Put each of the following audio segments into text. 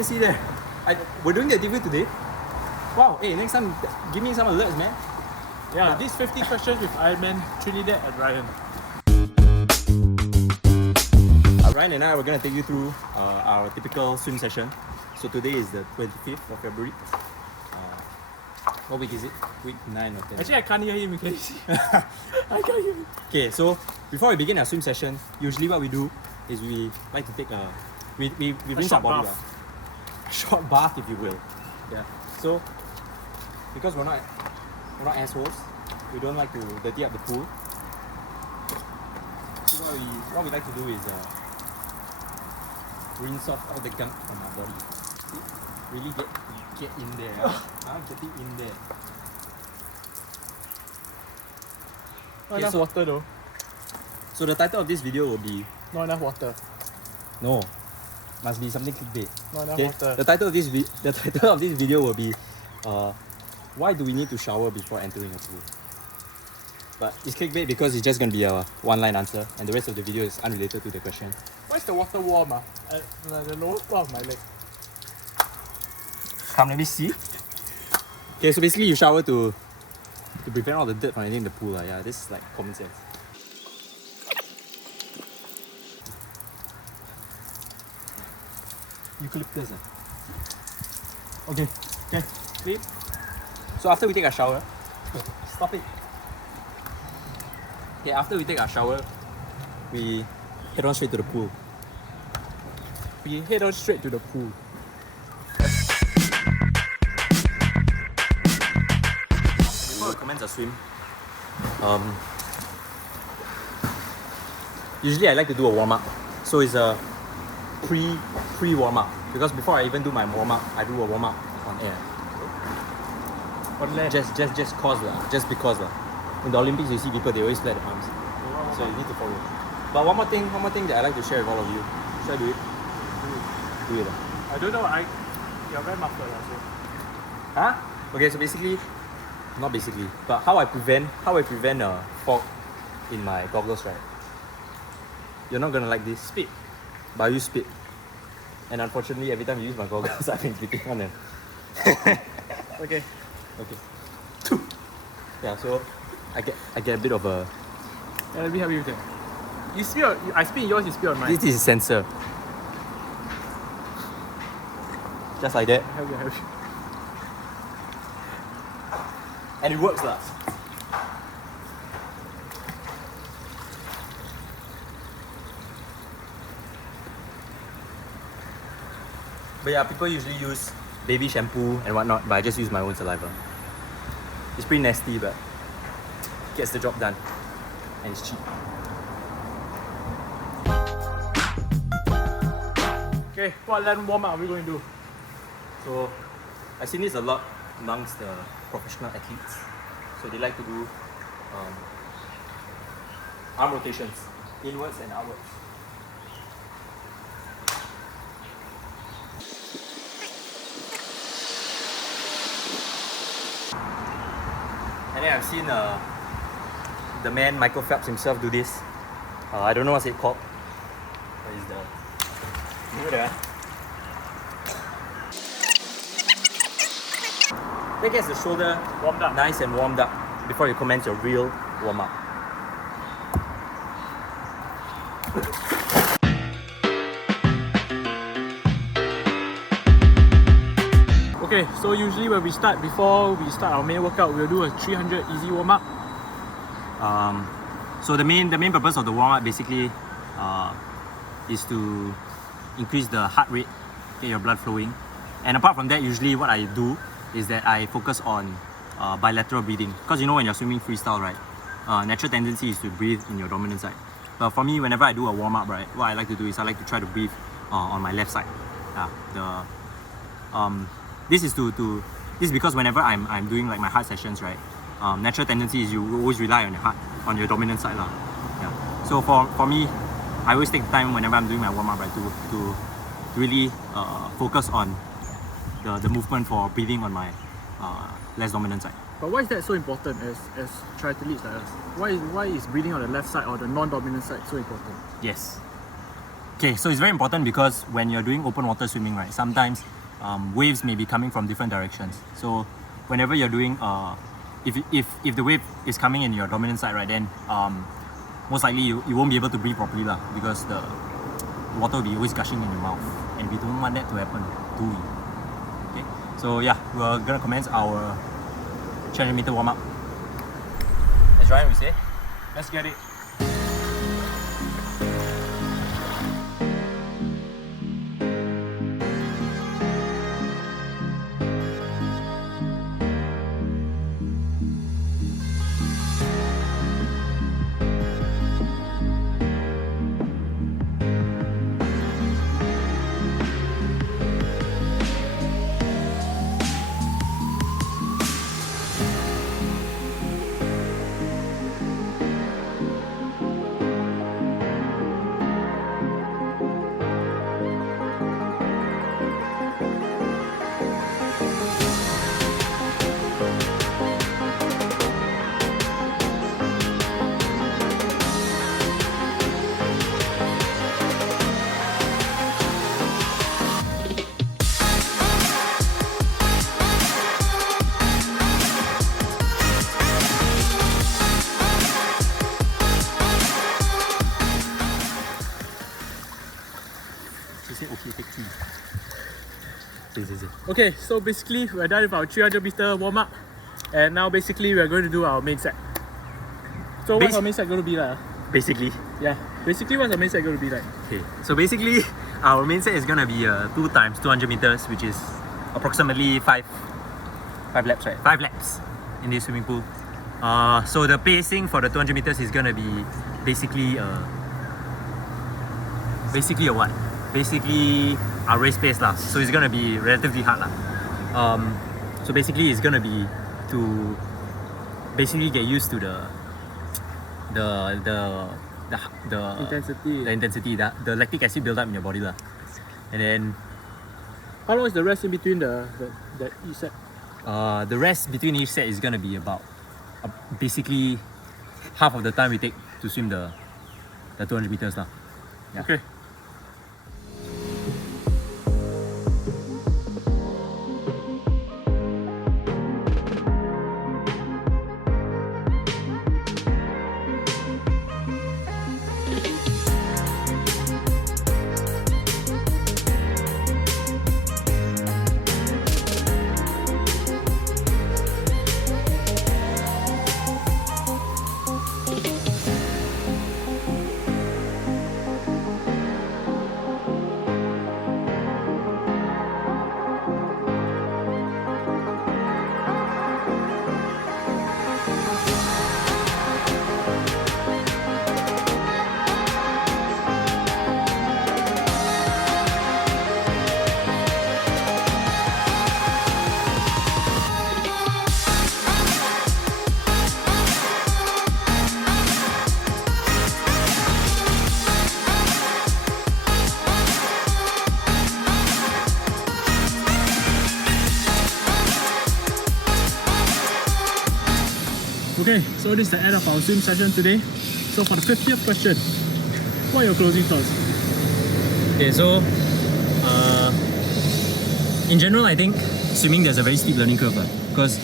can see there. We're doing the activity today. Wow, hey, next time give me some alerts, man. Yeah, these 50 questions with Ironman, Trinidad and Ryan. Ryan and I were going to take you through our typical swim session. So today is the 25th of February. What week is it? Week 9 or 10? Actually, I can't hear him, can you see? I can't hear him. Okay, so before we begin our swim session, usually what we do is we like to take we rinse our body bath. A short bath, if you will. Yeah. So because we're not assholes, we don't like to dirty up the pool. So what we like to do is rinse off all the gunk from our body. Really get in there. Get it in there. Not enough water though. So the title of this video will be Not enough water. No. Must be something clickbait. Not enough water. The title of this video will be why do we need to shower before entering a pool? But it's clickbait because it's just going to be a one-line answer and the rest of the video is unrelated to the question. Why is the water warm? At the lowest part of my leg. Come, let me see. Okay, so basically you shower to prevent all the dirt from entering the pool. Yeah, this is like common sense. Eucalyptus. Okay, sleep. So after we take our shower, stop it. Okay, after we take our shower, we head on straight to the pool. We head on straight to the pool. Before we commence our swim, usually I like to do a warm up. So it's a pre warm up because before I even do my warm up, I do a warm up on air. On land. Just because in the Olympics you see people they always flare the arms, so you need to follow. But one more thing that I like to share with all of you. Should I do it? Do it. I don't know. You're very muffled also. Huh? Okay, so but how I prevent fog in my goggles, right? You're not gonna like this. Spit. But I use spit. And unfortunately, every time you use my goggles, I've been spitting on them. Okay. Yeah, so I get a bit of a. Yeah, let me help you with that. You spit I spit in yours, you spit on mine. This is sensor. Just like that. Help you. And it works lah. But yeah, people usually use baby shampoo and whatnot, but I just use my own saliva. It's pretty nasty, but it gets the job done. And it's cheap. Okay, what land warm up are we going to do? So I've seen this a lot amongst the professional athletes. So they like to do arm rotations, inwards and outwards. And then I've seen the man Michael Phelps himself do this. I don't know what's it called. What is the... Look at that. That gets the shoulder Warmed up. nice and warmed up before you commence your real warm up. Okay, so usually when before we start our main workout, we'll do a 300 easy warm up. So the main purpose of the warm up basically is to increase the heart rate, get your blood flowing. And apart from that, usually what I do is that I focus on bilateral breathing. Because you know when you're swimming freestyle, right? Natural tendency is to breathe in your dominant side. But for me, whenever I do a warm up, right, what I like to do is I like to try to breathe on my left side. This is because whenever I'm doing like my heart sessions, right? Natural tendency is you always rely on your heart, on your dominant side lah. Yeah. So for me, I always take time whenever I'm doing my warm up, right, to really focus on the movement for breathing on my less dominant side. But why is that so important as triathletes like us? Why is breathing on the left side or the non-dominant side so important? Yes. Okay, so it's very important because when you're doing open water swimming, right, sometimes waves may be coming from different directions. So whenever you're doing, if the wave is coming in your dominant side, right, then most likely you won't be able to breathe properly lah, because the water will be always gushing in your mouth, and we don't want that to happen, do we? Okay, so yeah, we're gonna commence our 300 meter warm up. As Ryan will say, Let's get it. Okay, so basically we're done with our 300 meter warm up, and now basically we're going to do our main set. So what's our main set going to be like? basically. Yeah, basically what's our main set going to be like? Okay, so basically our main set is gonna be 2 times 200 meters, which is approximately 5 laps, right? 5 laps in this swimming pool. So the pacing for the 200 meters is gonna be basically a what? Basically our race pace lah. So it's gonna be relatively hard lah. So basically it's gonna be to basically get used to the intensity, the lactic acid build up in your body lah. And then how long is the rest in between the each set? The rest between each set is gonna be about basically half of the time we take to swim the 200 meters lah. Yeah. Okay. Okay, so this is the end of our swim session today. So for the 50th question, what are your closing thoughts? Okay, so in general, I think swimming there's a very steep learning curve because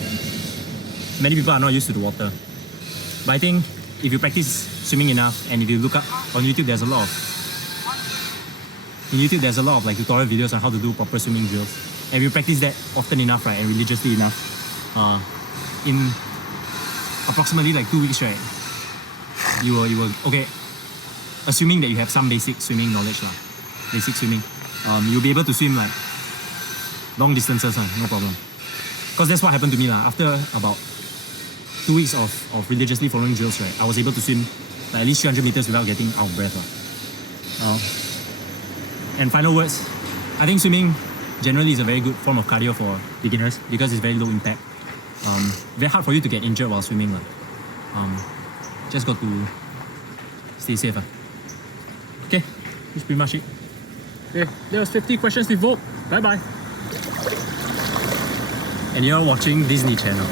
many people are not used to the water. But I think if you practice swimming enough, and if you look up on YouTube, there's a lot of like tutorial videos on how to do proper swimming drills. And if you practice that often enough, right, and religiously enough, in approximately like 2 weeks, right, you will okay, assuming that you have some basic swimming knowledge lah, basic swimming, you'll be able to swim like long distances, no problem. Because that's what happened to me lah. After about 2 weeks of religiously following drills, right, I was able to swim like at least 300 meters without getting out of breath lah. And final words, I think swimming generally is a very good form of cardio for beginners because it's very low impact. Very hard for you to get injured while swimming. Just got to stay safe. Okay, that's pretty much it. Okay, that was 50 questions with Bogue. Bye bye. And you're watching Disney Channel.